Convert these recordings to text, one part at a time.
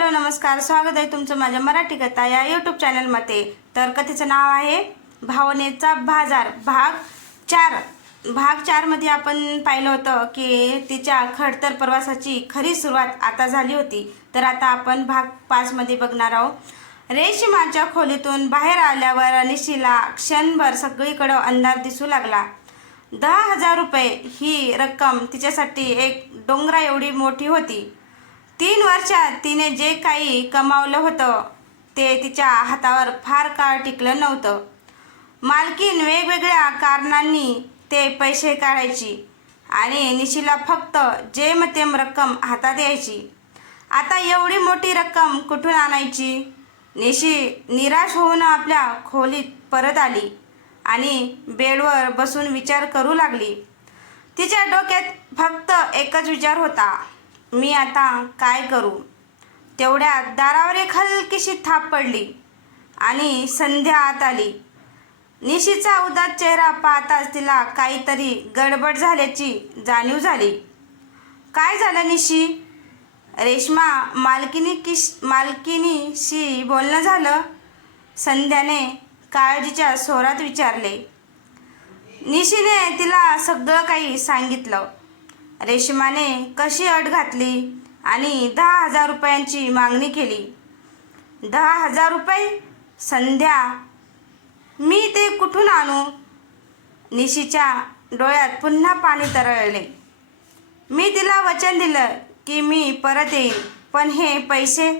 Hello नमस्कार, स्वागत आहे तुमचं माझ्या मराठी कथा या यूट्यूब चॅनलमध्ये। तर कथेचं नाव आहे भावनेचा बाजार भाग 4 मध्ये आपण पाहिलं होतं की तिच्या खडतर प्रवासाची खरी सुरुवात आता झाली होती। तर आता आपण भाग 5 मध्ये बघणार आहोत। रेशमाच्या खोलीतून बाहेर आल्यावर निशीला क्षणभर सगळीकडे अंधार दिसू लागला। 10,000 रुपये ही रक्कम तिच्यासाठी एक डोंगरा एवढी मोठी होती। 3 वर्षात तिने जे काही कमावलं होतं ते तिच्या हातावर फार काळ टिकलं नव्हतं। मालकीन वेगवेगळ्या कारणांनी ते पैसे काढायची आणि निशीला फक्त जेमतेम रक्कम हातात यायची। आता एवढी मोठी रक्कम कुठून आणायची? निशी निराश होऊन आपल्या खोलीत परत आली आणि बेडवर बसून विचार करू लागली। तिच्या डोक्यात फक्त एकच विचार होता, मी आता काय करू? तेवढ्यात दारावर एक हलकीशी थाप पडली आणि संध्या आत आली। निशीचा उदास चेहरा पाहताच तिला काहीतरी गडबड झाल्याची जाणीव झाली। काय झालं निशी? रेश्मा मालकिनीशी बोलणं झालं? संध्याने काळजीच्या स्वरात विचारले। निशीने तिला सगळं काही सांगितलं। रेशमाने कशी अट घातली आणि 10,000 रुपयांची मागणी केली। 10,000 रुपये? संध्या, मी ते कुठून आणू? निशीच्या डोळ्यात पुन्हा पाणी तरळले। मी तिला वचन दिलं की मी परत येईन, पण हे पैसे?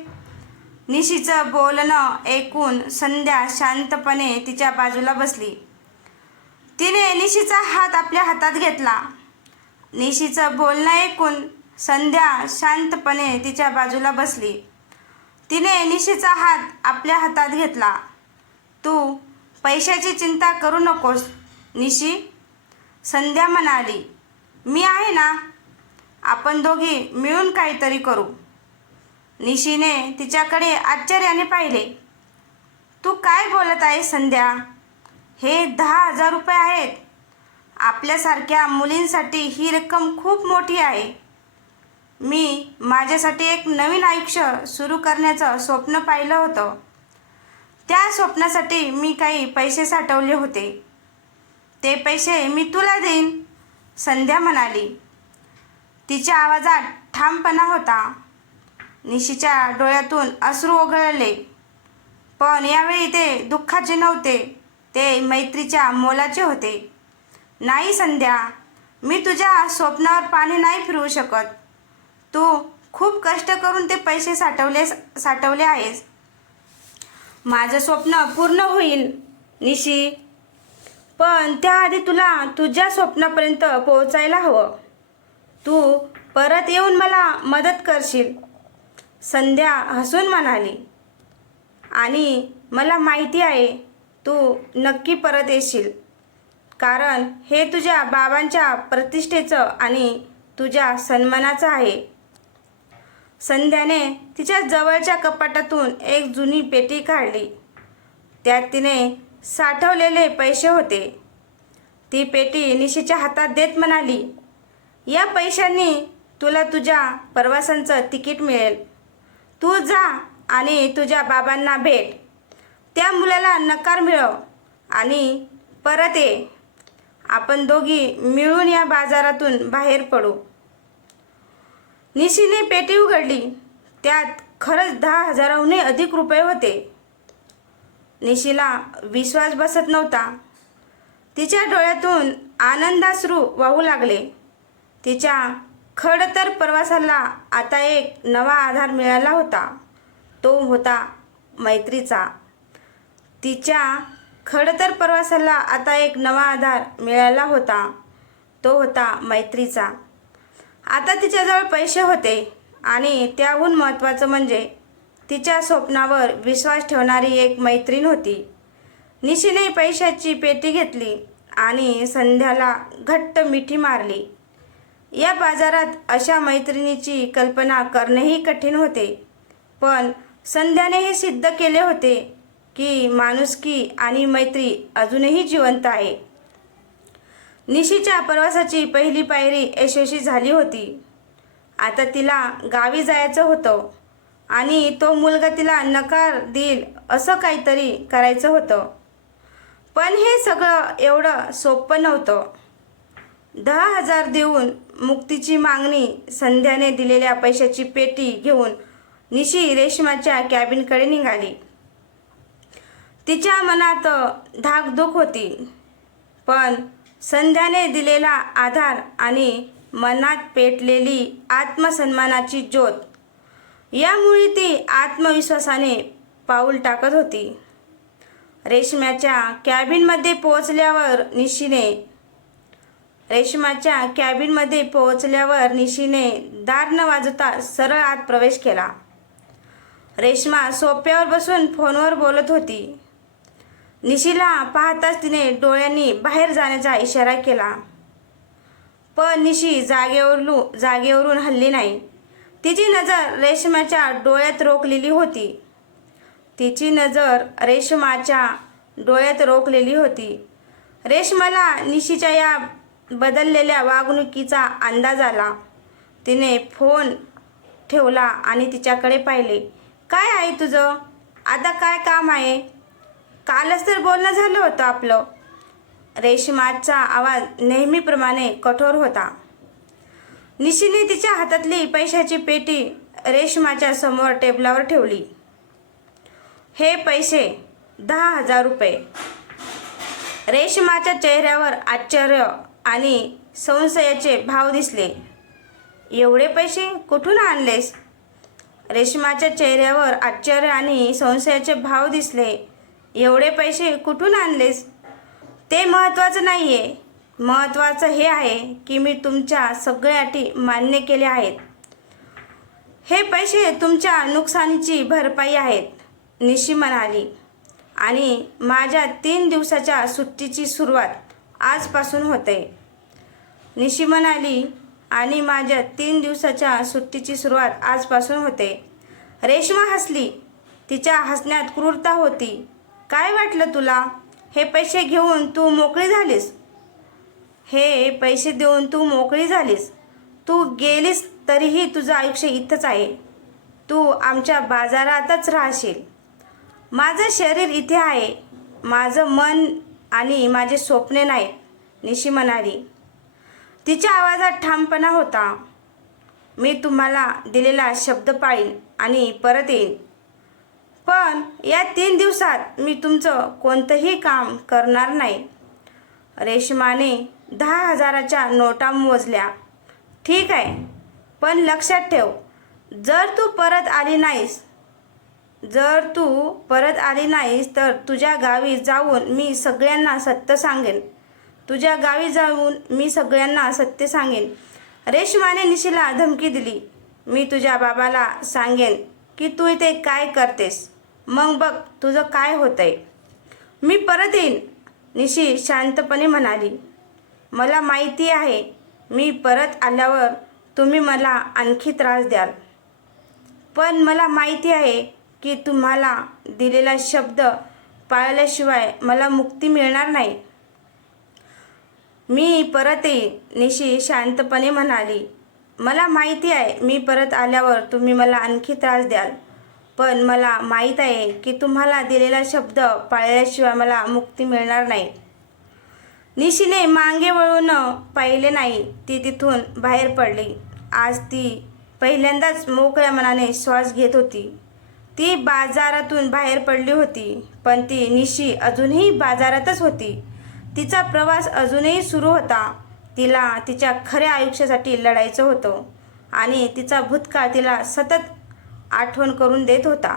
निशीचं बोलणं ऐकून संध्या शांतपणे तिच्या बाजूला बसली। तिने निशीचा हात आपल्या हातात घेतला। निशीचं बोलणं ऐकून संध्या शांतपणे तिच्या बाजूला बसली। तिने निशीचा हात आपल्या हातात घेतला। तू पैशाची चिंता करू नकोस निशी, संध्या म्हणाली। मी आहे ना, आपण दोघी मिळून काहीतरी करू। निशीने तिच्याकडे आश्चर्याने पाहिले। तू काय बोलत आहे संध्या? हे 10,000 रुपये आहेत। आपल्यासारख्या मुलींसाठी ही रक्कम खूप मोठी आहे। मी माझ्यासाठी एक नवीन आयुष्य सुरू करण्याचं स्वप्न पाहिलं होतं। त्या स्वप्नासाठी मी काही पैसे साठवले होते। ते पैसे मी तुला देईन, संध्या म्हणाली। तिच्या आवाजात ठामपणा होता। निशीच्या डोळ्यातून अश्रू ओघळले, पण यावेळी ते दुःखाचे नव्हते, ते मैत्रीच्या मोलाचे होते। नाही संध्या, मी तुझ्या स्वप्नावर पाणी नाही फिरवू शकत। तू खूप कष्ट करून ते पैसे साठवले आहेस। माझं स्वप्न पूर्ण होईल निशी, पण त्याआधी तुला तुझ्या स्वप्नापर्यंत पोहोचायला हवं। तू परत येऊन मला मदत करशील, संध्या हसून म्हणाली। आणि मला माहिती आहे तू नक्की परत येशील, कारण हे तुझ्या बाबांच्या प्रतिष्ठेचं आणि तुझ्या सन्मानाचं आहे। संध्याने तिच्या जवळच्या कपाटातून एक जुनी पेटी काढली। त्यात तिने साठवलेले पैसे होते। ती पेटी निशीच्या हातात देत म्हणाली, या पैशांनी तुला तुझ्या प्रवासाचं तिकीट मिळेल। तू जा आणि तुझ्या बाबांना भेट, त्या मुलाला नकार मिळव आणि परत ये। आपण दोघी मिळून या बाजारातून बाहेर पडू। निशीने पेटी उघडली। त्यात खरंच 10,000हून अधिक रुपये होते। निशीला विश्वास बसत नव्हता। तिच्या डोळ्यातून आनंदाश्रू वाहू लागले। तिच्या खडतर प्रवासाला आता एक नवा आधार मिळाला होता, तो होता मैत्रीचा। तिच्या खडतर प्रवासाला आता एक नवा आधार मिळाला होता, तो होता मैत्रीचा। आता तिच्याजवळ पैसे होते आणि त्याहून महत्त्वाचं म्हणजे तिच्या स्वप्नावर विश्वास ठेवणारी एक मैत्रीण होती। निशीने पैशाची पेटी घेतली आणि संध्याला घट्ट मिठी मारली। या बाजारात अशा मैत्रिणीची कल्पना करणेही कठीण होते, पण संध्याने हे सिद्ध केले होते की माणुसकी आणि मैत्री अजूनही जिवंत आहे। निशीच्या प्रवासाची पहिली पायरी यशस्वी झाली होती। आता तिला गावी जायचं होतं आणि तो मुलगा तिला नकार देईल असं काहीतरी करायचं होतं. पण हे सगळं एवढं सोपं नव्हतं. 10,000 देऊन मुक्तीची मागणी. संध्याने दिलेल्या पैशाची पेटी घेऊन निशी रेशमाच्या कॅबिनकडे निघाली. तिच्या मनात धाकधूक होती, पण संध्याने दिलेला आधार आणि मनात पेटलेली आत्मसन्मानाची ज्योत यामुळे ती आत्मविश्वासाने पाऊल टाकत होती. रेशमाच्या कॅबिनमध्ये पोहोचल्यावर निशीने दार न वाजवता सरळ आत प्रवेश केला. रेशमा सोफ्यावर बसून फोनवर बोलत होती. निशीला पाहताच तिने डोळ्यांनी बाहेर जाण्याचा इशारा केला, पण निशी जागेवरून हलली नाही. तिची नजर रेशमाच्या डोळ्यात रोखलेली होती. रेशमाला निशीच्या या बदललेल्या वागणुकीचा अंदाज आला. तिने फोन ठेवला आणि तिच्याकडे पाहिले. काय आहे तुझं? आता काय काम आहे? कालच तर बोलणं झालं होतं आपलं. रेशमाचा आवाज नेहमीप्रमाणे कठोर होता. निशीने तिच्या हातातली पैशाची पेटी रेशमाच्या समोर टेबलावर ठेवली. हे पैसे 10,000 रुपये. रेशमाच्या चेहऱ्यावर आश्चर्य आणि संशयाचे भाव दिसले. एवढे पैसे कुठून आणलेस? रेशमाच्या चेहऱ्यावर आश्चर्य आणि संशयाचे भाव दिसले. एवढे पैसे कुठून आणलेस? ते महत्त्वाचं नाही आहे. महत्त्वाचं हे आहे की मी तुमच्या सगळ्या अटी मान्य केल्या आहेत. हे पैसे तुमच्या नुकसानीची भरपाई आहेत, निशी म्हणाली. आणि माझ्या 3 दिवसाच्या सुट्टीची सुरुवात आजपासून होते. निशी म्हणाली. आणि माझ्या 3 दिवसाच्या सुट्टीची सुरुवात आजपासून होते. रेशमा हसली. तिच्या हसण्यात क्रूरता होती. काय वाटलं तुला? हे पैसे घेऊन तू मोकळी झालीस? हे पैसे देऊन तू मोकळी झालीस? तू गेलीस तरीही तुझं आयुष्य इथंच आहे. तू आमच्या बाजारातच राहशील. माझं शरीर इथे आहे, माझं मन आणि माझे स्वप्ने नाहीत, निशी म्हणाली. तिच्या आवाजात ठामपणा होता. मी तुम्हाला दिलेला शब्द पाळीन आणि परत येईन. पण या 3 दिवसात मी तुमचं कोणतंही काम करणार नाही. रेशमाने 10,000च्या नोटा मोजल्या. ठीक आहे, पण लक्षात ठेव, जर तू परत आली नाहीस तर तुझ्या गावी जाऊन मी सगळ्यांना सत्य सांगेन. रेशमाने निशीला धमकी दिली. मी तुझ्या बाबाला सांगेन की तू इथे काय करतेस, मग बघ तुझं काय होतंय. मी परत येईन, निशी शांतपणे म्हणाली. मला माहिती आहे, मी परत आल्यावर तुम्ही मला आणखी त्रास द्याल. पण मला माहिती आहे की तुम्हाला दिलेला शब्द पाळल्याशिवाय मला मुक्ती मिळणार नाही. मी परत येईन, निशी शांतपणे म्हणाली. मला माहिती आहे, मी परत आल्यावर तुम्ही मला आणखी त्रास द्याल. पण मला माहीत आहे की तुम्हाला दिलेला शब्द पाळल्याशिवाय मला मुक्ती मिळणार नाही. निशीने मागे वळून पाहिले नाही. ती तिथून बाहेर पडली. आज ती पहिल्यांदाच मोकळ्या मनाने श्वास घेत होती. ती बाजारातून बाहेर पडली होती, पण ती निशी अजूनही बाजारातच होती. तिचा प्रवास अजूनही सुरू होता. तिला तिच्या खऱ्या आयुष्यासाठी लढायचं होतं आणि तिचा भूतकाळ तिला सतत आठवण करून देत होता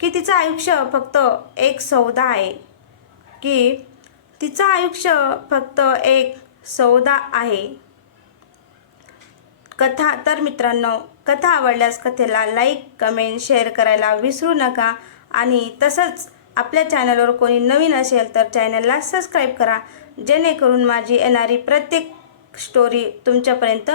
की तिचं आयुष्य फक्त एक सौदा आहे. तर मित्रांनो, कथा आवडल्यास कथेला लाईक, कमेंट, शेअर करायला विसरू नका. आणि तसंच आपल्या चॅनलवर कोणी नवीन असेल तर चॅनलला सबस्क्राईब करा, जेणेकरून माझी येणारी प्रत्येक स्टोरी तुमच्यापर्यंत